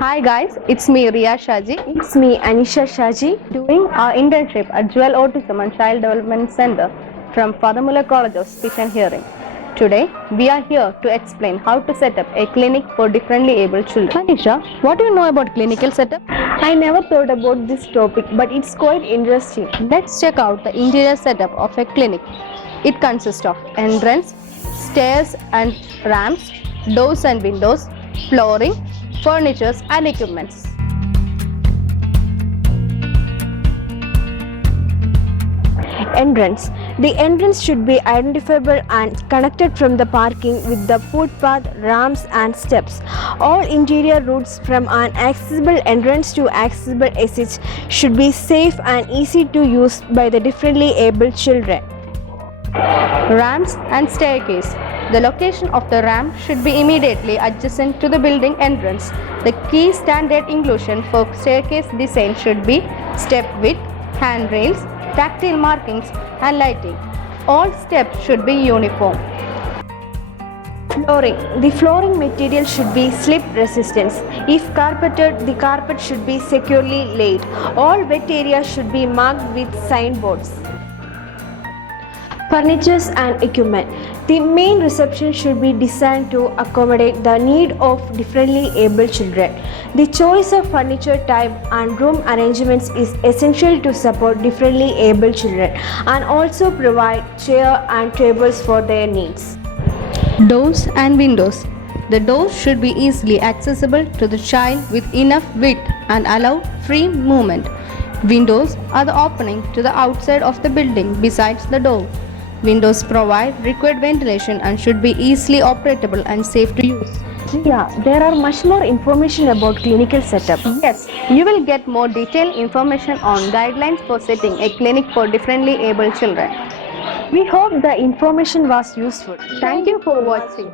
Hi guys, it's me Riya Shaji It's me, Anisha Shaji. doing our internship at Jewel Autism and Child Development Centre from Father College of Speech and Hearing. Today, we are here to explain how to set up a clinic for differently abled children. Anisha, what do you know about clinical setup? I never thought about this topic, but it's quite interesting. Let's check out the interior setup of a clinic. It consists of entrance, stairs and ramps, doors and windows, flooring, furniture and equipments. Entrance. The entrance should be identifiable and connected from the parking with the footpath, ramps and steps. All interior routes from an accessible entrance to accessible exits should be safe and easy to use by the differently abled children. Ramps and staircase. The location of the ramp should be immediately adjacent to the building entrance. The key standard inclusion for staircase design should be step width, handrails, tactile markings and lighting. All steps should be uniform. Flooring. The flooring material should be slip resistant. If carpeted, the carpet should be securely laid. All wet areas should be marked with signboards. Furniture and equipment. The main reception should be designed to accommodate the need of differently abled children. The choice of furniture type and room arrangements is essential to support differently abled children and also provide chair and tables for their needs. Doors and windows. The doors should be easily accessible to the child with enough width and allow free movement. Windows are the opening to the outside of the building besides the door. Windows provide required ventilation and should be easily operable and safe to use. Yeah, there are much more information about clinical setup. Yes, you will get more detailed information on guidelines for setting a clinic for differently abled children. We hope the information was useful. Thank you for watching.